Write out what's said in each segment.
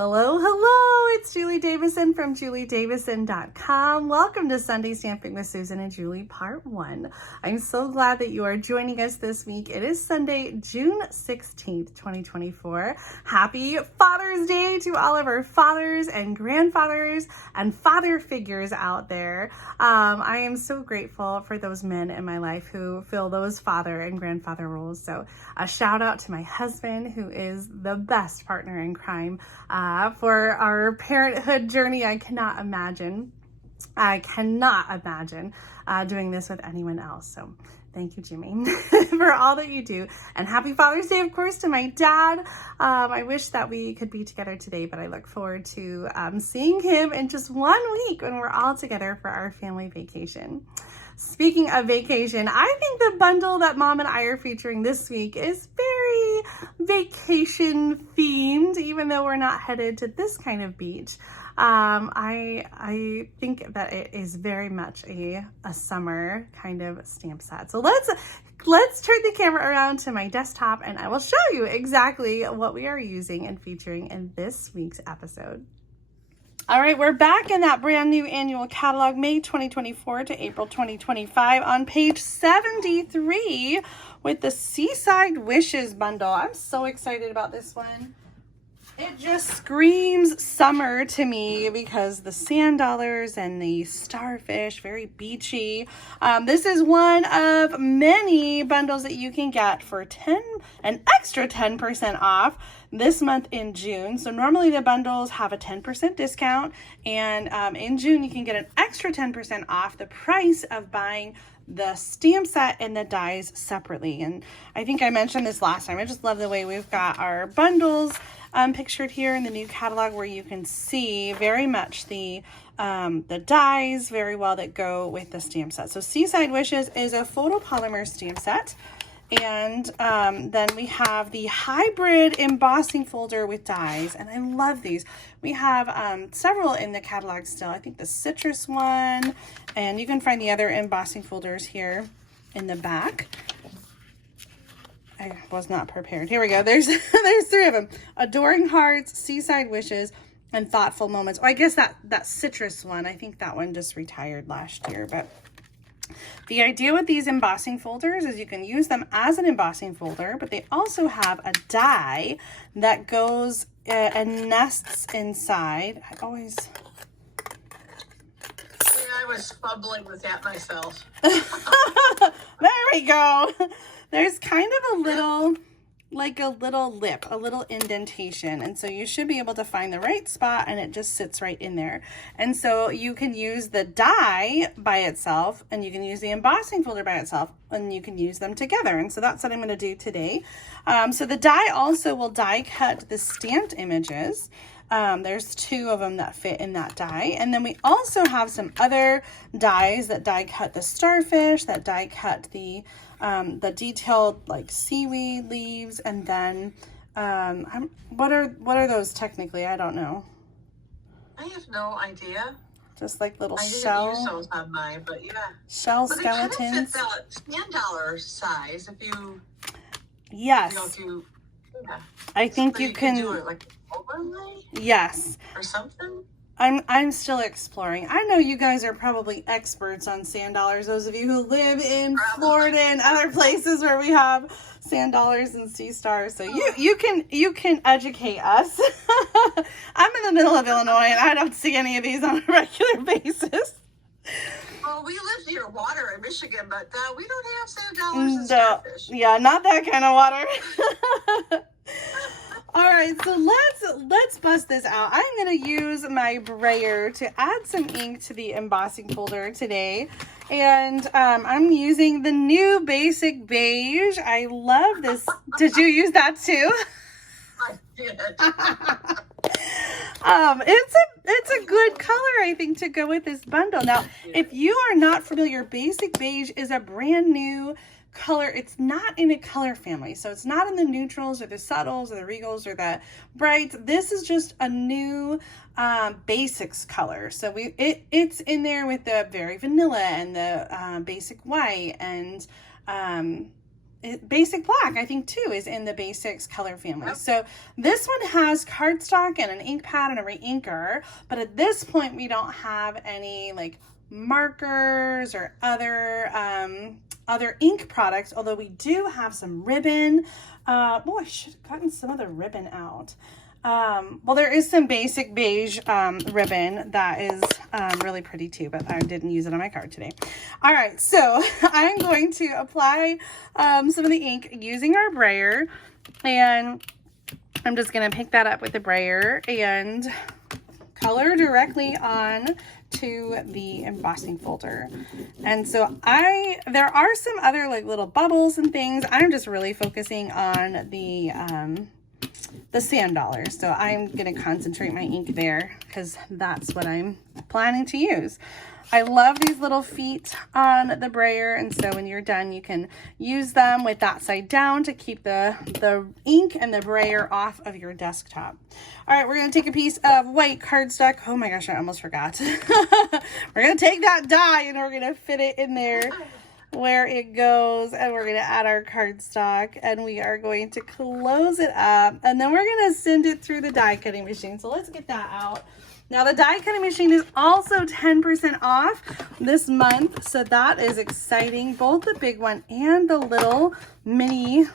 Hello, hello, it's Julie Davison from juliedavison.com. Welcome to Sunday Stamping with Susan and Julie Part 1. I'm so glad that you are joining us this week. It is Sunday, June 16th, 2024. Happy Father's Day to all of our fathers and grandfathers and father figures out there. I am so grateful for those men in my life who fill those father and grandfather roles. So a shout out to my husband, who is the best partner in crime. For our parenthood journey. I cannot imagine doing this with anyone else. So thank you, Jimmy, for all that you do. And happy Father's Day, of course, to my dad. I wish that we could be together today, but I look forward to seeing him in just 1 week when we're all together for our family vacation. Speaking of vacation, I think the bundle that Mom and I are featuring this week is very vacation themed, even though we're not headed to this kind of beach. I think that it is very much a summer kind of stamp set. So let's turn the camera around to my desktop and I will show you exactly what we are using and featuring in this week's episode. All right, we're back in that brand new annual catalog, May 2024 to April 2025 on page 73 with the Seaside Wishes Bundle. I'm so excited about this one. It just screams summer to me because the sand dollars and the starfish, very beachy. This is one of many bundles that you can get for an extra 10% off this month in June. So normally the bundles have a 10% discount, and in June you can get an extra 10% off the price of buying the stamp set and the dies separately. And I think I mentioned this last time. I just love the way we've got our bundles pictured here in the new catalog, where you can see very much the dies very well that go with the stamp set. So Seaside Wishes is a photopolymer stamp set. And then we have the hybrid embossing folder with dies, and I love these. We have several in the catalog still. I think the citrus one, and you can find the other embossing folders here in the back. I was not prepared. Here we go. There's 3 of them. Adoring Hearts, Seaside Wishes, and Thoughtful Moments. Oh, I guess that citrus one, I think that one just retired last year, but the idea with these embossing folders is you can use them as an embossing folder, but they also have a die that goes and nests inside. I was fumbling with that myself. There we go. There's kind of a little lip, a little indentation. And so you should be able to find the right spot, and it just sits right in there. And so you can use the die by itself, and you can use the embossing folder by itself, and you can use them together. And so that's what I'm going to do today. So the die also will die cut the stamped images. There's 2 of them that fit in that die. And then we also have some other dies that die cut the starfish, that die cut the detailed like seaweed leaves, and then what are those technically? I don't know. I have no idea. Just like little I didn't shell. use those on mine, but yeah. Shell but skeletons. They kind of fit the $10 size if you. Yes. Yeah. I think so you can do it like overlay. Yes. Or something. I'm still exploring. I know you guys are probably experts on sand dollars. Those of you who live in Florida and other places where we have sand dollars and sea stars. So you can educate us. I'm in the middle of Illinois and I don't see any of these on a regular basis. Well, we live near water in Michigan, but we don't have sand dollars and starfish. Yeah, not that kind of water. All right, so let's bust this out. I'm going to use my brayer to add some ink to the embossing folder today. And I'm using the new basic beige. I love this. Did you use that too? I did. It's a good color, I think, to go with this bundle. Now, if you are not familiar, basic beige is a brand new color. It's not in a color family, so it's not in the neutrals or the subtles or the regals or the brights. This is just a new basics color. So it's in there with the very vanilla and the basic white and Basic Black, I think too, is in the Basics color family. So this one has cardstock and an ink pad and a re-inker, but at this point we don't have any like markers or other ink products, although we do have some ribbon. Oh, I should have gotten some other ribbon out. Well, there is some basic beige ribbon that is really pretty too, but I didn't use it on my card today. All right, so I'm going to apply some of the ink using our brayer, and I'm just going to pick that up with the brayer and color directly on to the embossing folder. And so there are some other like little bubbles and things. I'm just really focusing on the sand dollars. So I'm going to concentrate my ink there because that's what I'm planning to use. I love these little feet on the brayer, and so when you're done you can use them with that side down to keep the ink and the brayer off of your desktop. All right, we're going to take a piece of white cardstock. Oh my gosh, I almost forgot. We're going to take that die and we're going to fit it in there where it goes, and we're going to add our cardstock, and we are going to close it up, and then we're going to send it through the die cutting machine. So let's get that out. Now the die cutting machine is also 10% off this month, so that is exciting. Both the big one and the little mini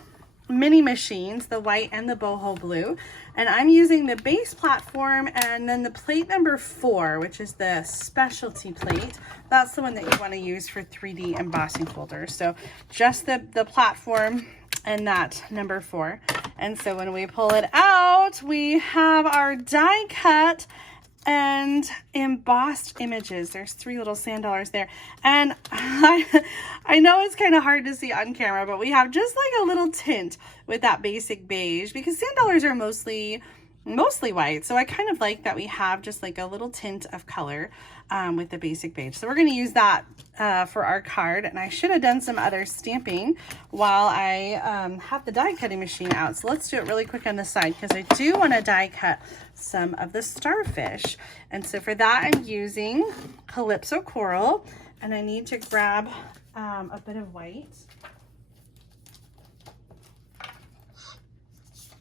machines, the white and the boho blue. And I'm using the base platform and then the plate number 4, which is the specialty plate. That's the one that you want to use for 3D embossing folders. So just the platform and that number 4. And so when we pull it out, we have our die cut and embossed images. There's 3 little sand dollars there, and I know it's kind of hard to see on camera, but we have just like a little tint with that basic beige because sand dollars are mostly white, so I kind of like that we have just like a little tint of color with the basic beige. So we're going to use that for our card, and I should have done some other stamping while I have the die cutting machine out. So let's do it really quick on the side because I do want to die cut some of the starfish. And so for that I'm using Calypso Coral, and I need to grab a bit of white.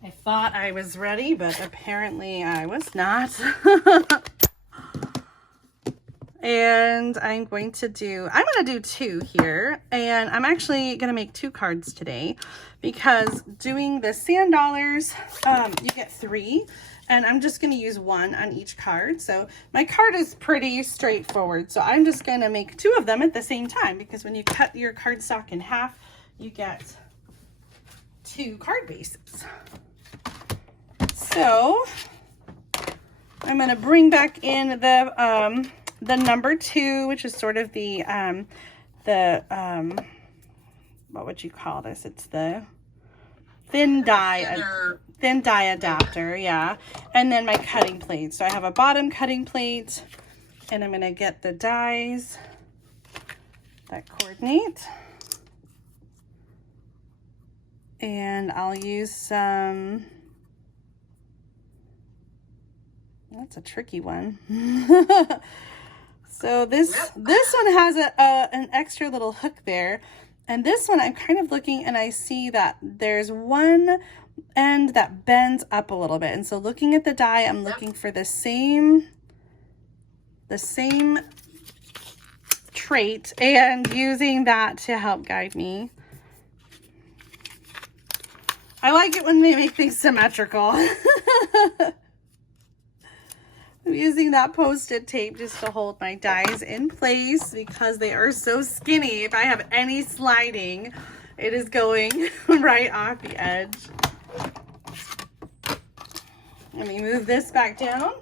I thought I was ready, but apparently I was not. And I'm going to do 2 here, and I'm actually going to make 2 cards today because doing the sand dollars, you get 3, and I'm just going to use 1 on each card. So my card is pretty straightforward, so I'm just going to make 2 of them at the same time because when you cut your cardstock in half, you get 2 card bases. So I'm going to bring back in the number 2, which is sort of the what would you call this? It's the thin die adapter, yeah. And then my cutting plate. So I have a bottom cutting plate, and I'm going to get the dies that coordinate. And I'll use some, that's a tricky one. So this one has an extra little hook there, and this one I'm kind of looking and I see that there's one end that bends up a little bit, and so looking at the die I'm looking for the same trait and using that to help guide me. I like it when they make things symmetrical. I'm using that Post-it tape just to hold my dies in place because they are so skinny. If I have any sliding, it is going right off the edge. Let me move this back down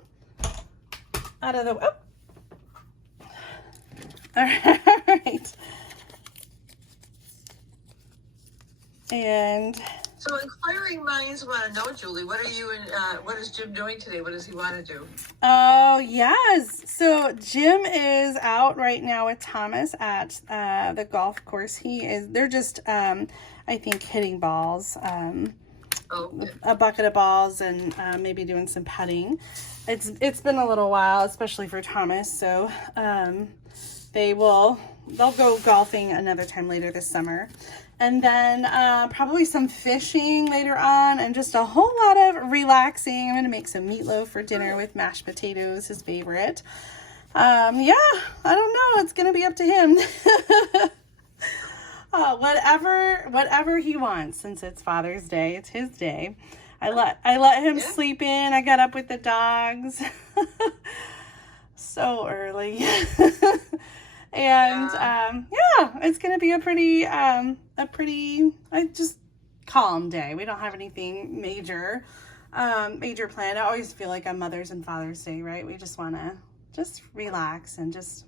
out of the way. Oh. All right. And so inquiring minds want to know, Julie, what is Jim doing today? What does he want to do? Oh, yes. So Jim is out right now with Thomas at the golf course. They're just, I think, hitting balls, a bucket of balls, and maybe doing some putting. It's been a little while, especially for Thomas. So they'll go golfing another time later this summer. And then probably some fishing later on and just a whole lot of relaxing. I'm going to make some meatloaf for dinner with mashed potatoes, his favorite. Yeah, I don't know. It's going to be up to him. Whatever he wants, since it's Father's Day. It's his day. I let him sleep in. I got up with the dogs so early. And yeah, it's gonna be a pretty just calm day. We don't have anything major planned. I always feel like on Mother's and Father's Day, right? We just want to just relax and just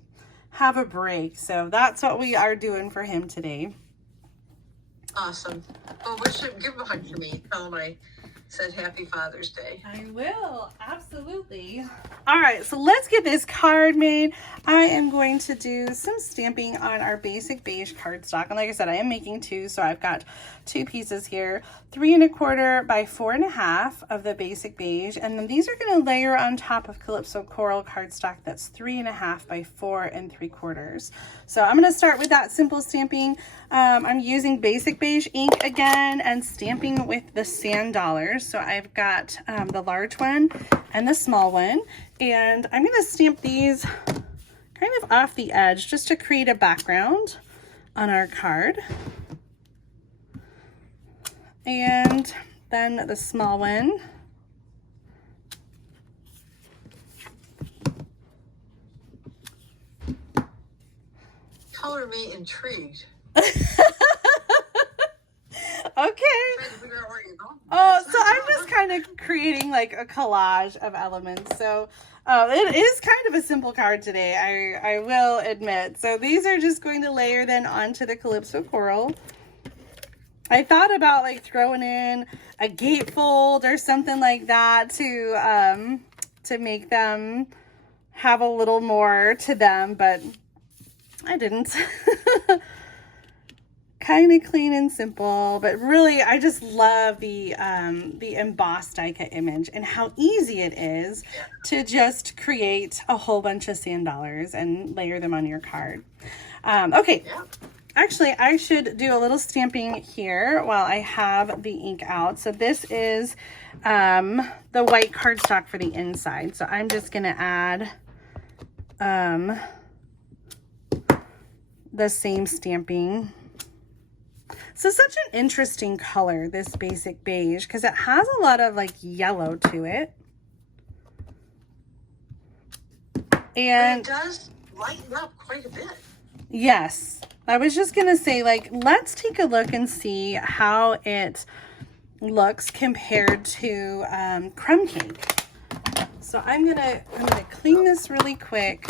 have a break. So that's what we are doing for him today. Awesome. Well, give him a hug for me. Tell him I said Happy Father's Day. I will, absolutely. All right, so let's get this card made. I am going to do some stamping on our basic beige cardstock. And like I said, I am making two, so I've got two pieces here, 3 1/4 by 4 1/2 of the basic beige. And then these are gonna layer on top of Calypso Coral cardstock that's 3 1/2 by 4 3/4. So I'm gonna start with that simple stamping. I'm using basic beige ink again and stamping with the sand dollars. So I've got the large one and the small one. And I'm gonna stamp these kind of off the edge just to create a background on our card. And then the small one. Color me intrigued. Okay. Oh, so I'm just kind of creating like a collage of elements. So it is kind of a simple card today, I will admit. So these are just going to layer then onto the Calypso Coral. I thought about like throwing in a gatefold or something like that to make them have a little more to them, but I didn't. Kind of clean and simple, but really I just love the embossed die-cut image and how easy it is to just create a whole bunch of sand dollars and layer them on your card. Okay, actually I should do a little stamping here while I have the ink out. So this is the white cardstock for the inside. So I'm just gonna add the same stamping. So such an interesting color, this basic beige, because it has a lot of like yellow to it. And it does lighten up quite a bit. Yes. I was just going to say, like, let's take a look and see how it looks compared to crumb cake. So I'm gonna clean this really quick.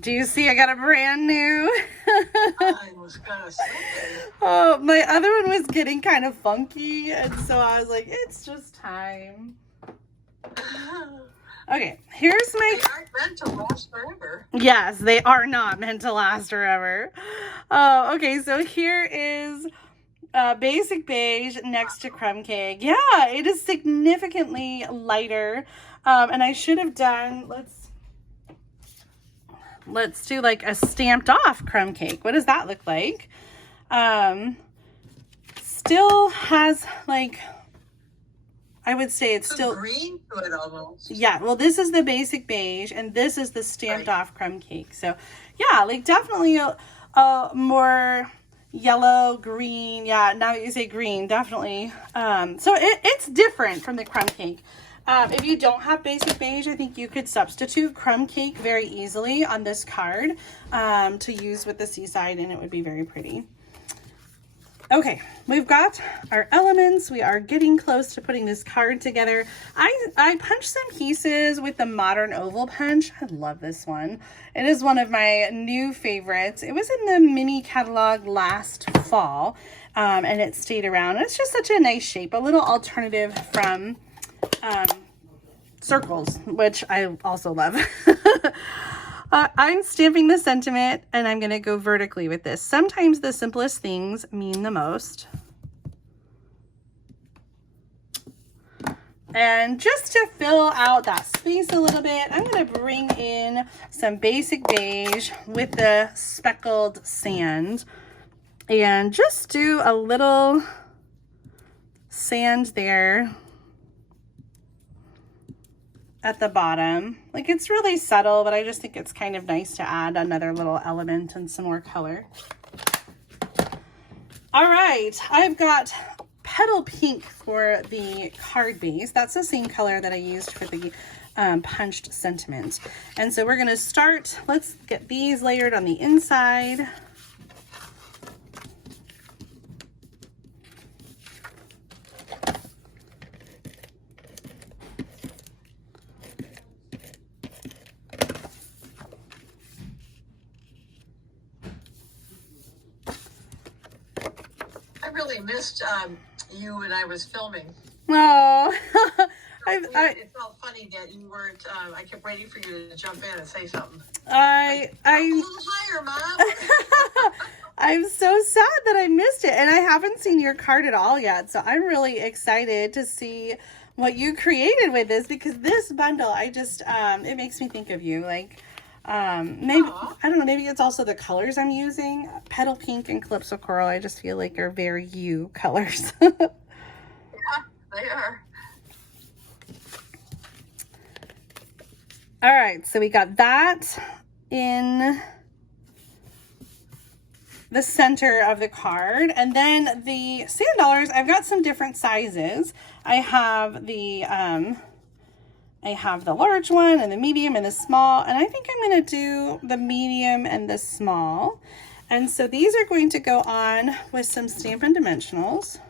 Do you see I got a brand new? I was gonna say. Oh, my other one was getting kind of funky, and so I was like, it's just time. Okay, here's my... They aren't meant to last forever. Yes, they are not meant to last forever. Oh, okay, so here is basic beige next to crumb cake. Yeah, it is significantly lighter. And I should have done, let's do like a stamped off crumb cake. What does that look like? Still has like, I would say it's still green to it almost. Yeah, well, this is the basic beige and this is the stamped off crumb cake. So yeah, like definitely a more yellow, green. Yeah, now that you say green, definitely. So it's different from the crumb cake. If you don't have basic beige, I think you could substitute crumb cake very easily on this card to use with the Seaside, and it would be very pretty. Okay, we've got our elements. We are getting close to putting this card together. I punched some pieces with the Modern Oval Punch. I love this one. It is one of my new favorites. It was in the mini catalog last fall, and it stayed around. It's just such a nice shape, a little alternative from circles, which I also love. I'm stamping the sentiment and I'm going to go vertically with this. Sometimes the simplest things mean the most. And just to fill out that space a little bit, I'm going to bring in some basic beige with the speckled sand. and just do a little sand there at the bottom. Like, it's really subtle, but I just think it's kind of nice to add another little element and some more color. All right, I've got Petal Pink for the card base. That's the same color that I used for the punched sentiment. And so we're gonna start, let's get these layered on the inside. I really missed you when I was filming. Oh, It felt funny that you weren't. I kept waiting for you to jump in and say something. I'm a little higher, Mom. I'm so sad that I missed it, and I haven't seen your card at all yet. So I'm really excited to see what you created with this, because this bundle, I just it makes me think of you. Like, maybe I don't know. Maybe it's also the colors I'm using. Petal Pink and Calypso Coral, I just feel like are very you colors. Yeah, they are. All right, so we got that in the center of the card, and then the sand dollars, I've got some different sizes. I have the large one and the medium and the small, and I think I'm going to do the medium and the small. And so these are going to go on with some Stampin' Dimensionals.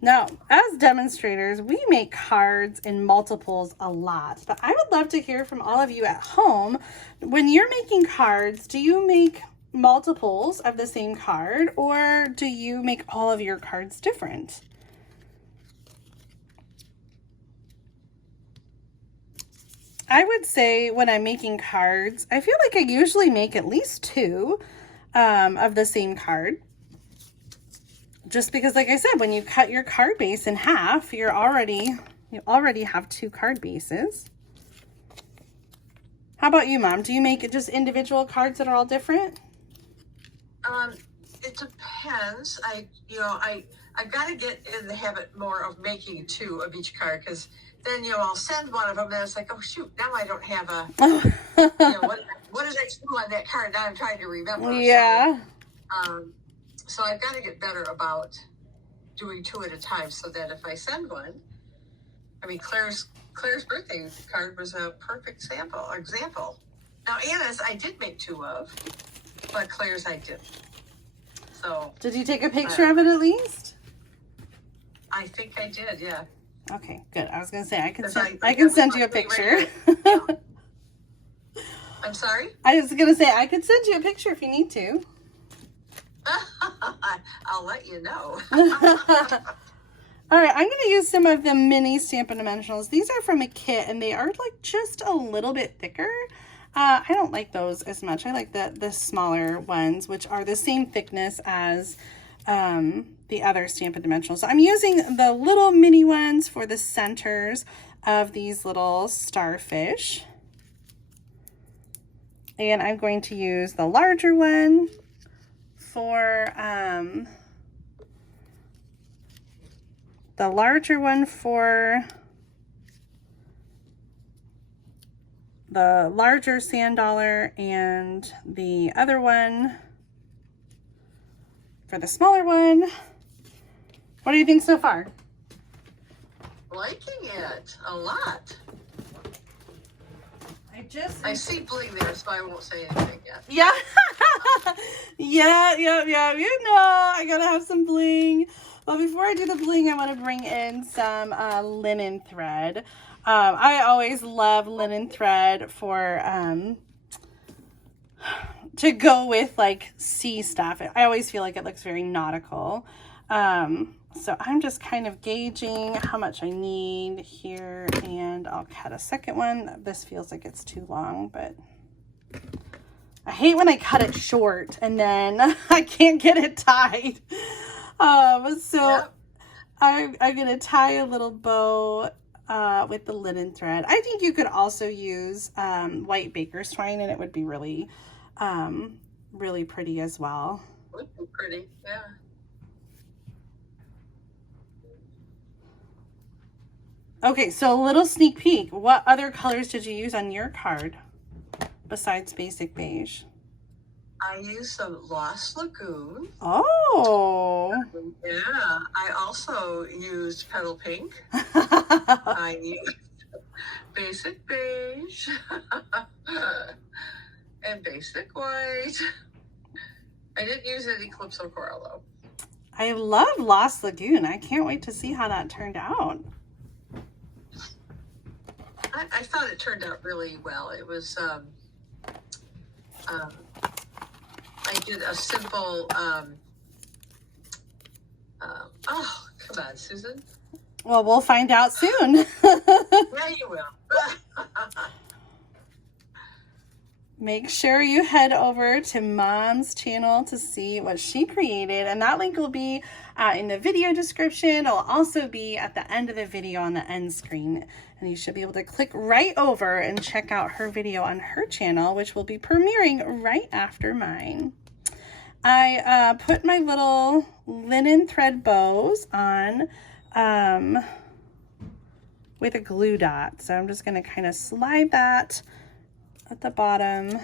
Now, as demonstrators, we make cards in multiples a lot, but I would love to hear from all of you at home. When you're making cards, do you make multiples of the same card, or do you make all of your cards different? I would say when I'm making cards, I feel like I usually make at least two of the same card. Just because, like I said, when you cut your card base in half, you already have two card bases. How about you, Mom? Do you make it just individual cards that are all different? It depends. I've got to get in the habit more of making two of each card, because then I'll send one of them and it's like, oh shoot, now I don't have a what did I do on that card? Now I'm trying to remember. Yeah. So I've got to get better about doing two at a time, so that if I send one, I mean, Claire's birthday card was a perfect example. Now Anna's I did make two of, but Claire's I didn't. So did you take a picture of it at least? I think I did, yeah. Okay, good. I was gonna say I can send you a picture. I'm sorry? I was gonna say I could send you a picture if you need to. I'll let you know. All right, I'm going to use some of the mini Stampin' Dimensionals. These are from a kit, and they are like just a little bit thicker. I don't like those as much. I like the smaller ones, which are the same thickness as the other Stampin' Dimensionals. So I'm using the little mini ones for the centers of these little starfish. And I'm going to use the larger one for the larger sand dollar, and the other one for the smaller one. What do you think so far? Liking it a lot. I see bling there, so I won't say anything yet. Yeah. yeah. I gotta have some bling. But before I do the bling, I want to bring in some linen thread. I always love linen thread for to go with like sea stuff. I always feel like it looks very nautical. So I'm just kind of gauging how much I need here, and I'll cut a second one. This feels like it's too long, but I hate when I cut it short and then I can't get it tied. So I'm going to tie a little bow with the linen thread. I think you could also use white baker's twine and it would be really, really pretty as well. Would be pretty, yeah. Okay, so a little sneak peek. What other colors did you use on your card besides basic beige? I used some Lost Lagoon. Oh. Yeah, I also used Petal Pink. I used basic beige and basic white. I didn't use any Calypso coral though. I love Lost Lagoon. I can't wait to see how that turned out. I thought it turned out really well. It was, I did a simple, oh, come on, Susan. Well, we'll find out soon. Yeah, you will. Make sure you head over to Mom's channel to see what she created, and that link will be in the video description. It'll also be at the end of the video on the end screen, and you should be able to click right over and check out her video on her channel, which will be premiering right after mine. I put my little linen thread bows on with a glue dot, so I'm just going to kind of slide that at the bottom,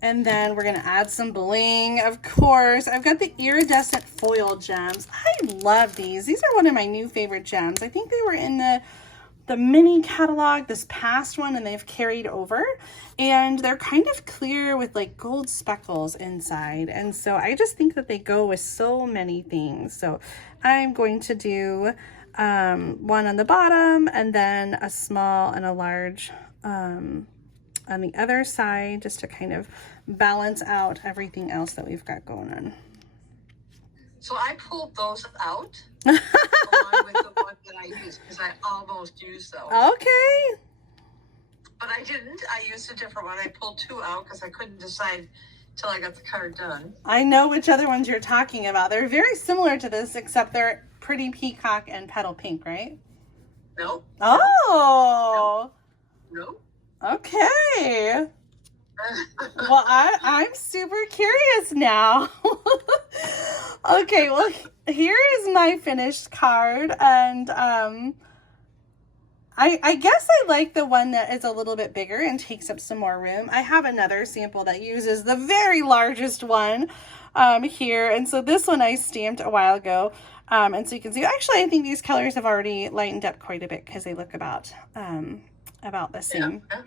and then we're gonna add some bling. Of course, I've got the iridescent foil gems. I love these. These are one of my new favorite gems. I think they were in the mini catalog, this past one, and they've carried over, and they're kind of clear with like gold speckles inside, and so I just think that they go with so many things. So I'm going to do one on the bottom, and then a small and a large on the other side, just to kind of balance out everything else that we've got going on. So I pulled those out along with the one that I used, because I almost used those. Okay. But I didn't. I used a different one. I pulled two out because I couldn't decide till I got the card done. I know which other ones you're talking about. They're very similar to this, except they're Pretty Peacock and Petal Pink, right? Nope. Oh. Nope. Okay. Well, I'm super curious now. Okay, well, here is my finished card, and I guess I like the one that is a little bit bigger and takes up some more room. I have another sample that uses the very largest one here, and so this one I stamped a while ago. And so you can see, actually, I think these colors have already lightened up quite a bit because they look about the same. Yeah.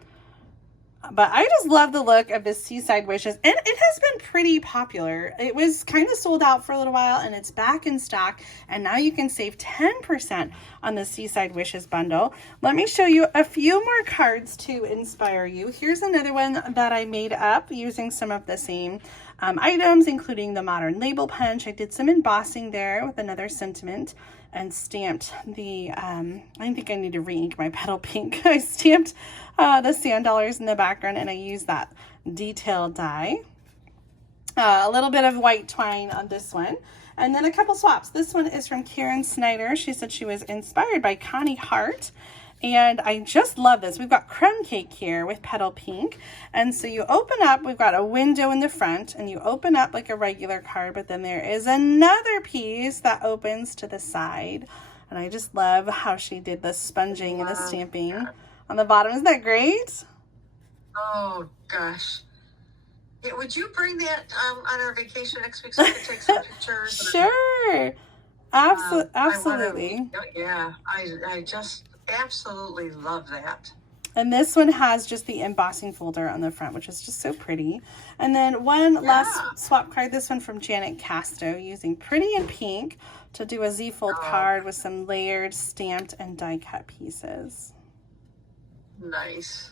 But I just love the look of this Seaside Wishes, and it has been pretty popular. It was kind of sold out for a little while, and it's back in stock, and now you can save 10% on the Seaside Wishes bundle. Let me show you a few more cards to inspire you. Here's another one that I made up using some of the same items, including the modern label punch. I did some embossing there with another sentiment and stamped the, I think I need to re-ink my Petal Pink. I stamped the sand dollars in the background, and I used that detail die. A little bit of white twine on this one. And then a couple swaps. This one is from Karen Snyder. She said she was inspired by Connie Hart. And I just love this. We've got crumb cake here with Petal Pink. And so you open up, we've got a window in the front, and you open up like a regular card, but then there is another piece that opens to the side. And I just love how she did the sponging and the stamping on the bottom. Isn't that great? Oh, gosh. Yeah, would you bring that on our vacation next week so we can take some pictures? Sure. Absolutely. Yeah, I just absolutely love that. And this one has just the embossing folder on the front, which is just so pretty. And then one last swap card, this one from Janet Casto, using Pretty in Pink to do a Z-fold card with some layered, stamped, and die-cut pieces. Nice.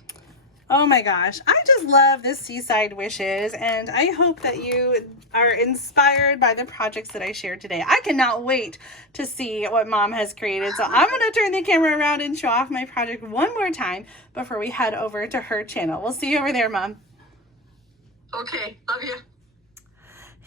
Oh my gosh, I just love this Seaside Wishes, and I hope that you are inspired by the projects that I shared today. I cannot wait to see what Mom has created, so I'm going to turn the camera around and show off my project one more time before we head over to her channel. We'll see you over there, Mom. Okay, love you.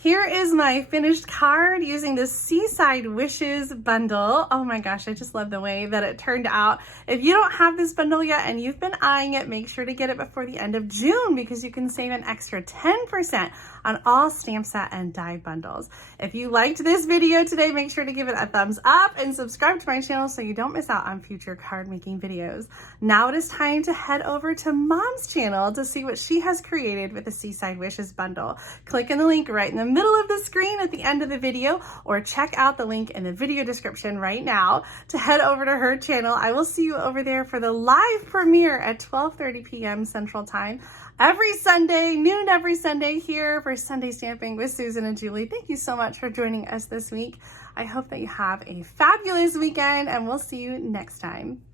Here is my finished card using the Seaside Wishes Bundle. Oh my gosh, I just love the way that it turned out. If you don't have this bundle yet and you've been eyeing it, make sure to get it before the end of June because you can save an extra 10% on all stamp set and die bundles. If you liked this video today, make sure to give it a thumbs up and subscribe to my channel so you don't miss out on future card making videos. Now it is time to head over to Mom's channel to see what she has created with the Seaside Wishes Bundle. Click on the link right in the middle of the screen at the end of the video, or check out the link in the video description right now to head over to her channel. I will see you over there for the live premiere at 12:30 p.m. Central Time every Sunday, noon every Sunday here for Sunday Stamping with Susan and Julie. Thank you so much for joining us this week. I hope that you have a fabulous weekend and we'll see you next time.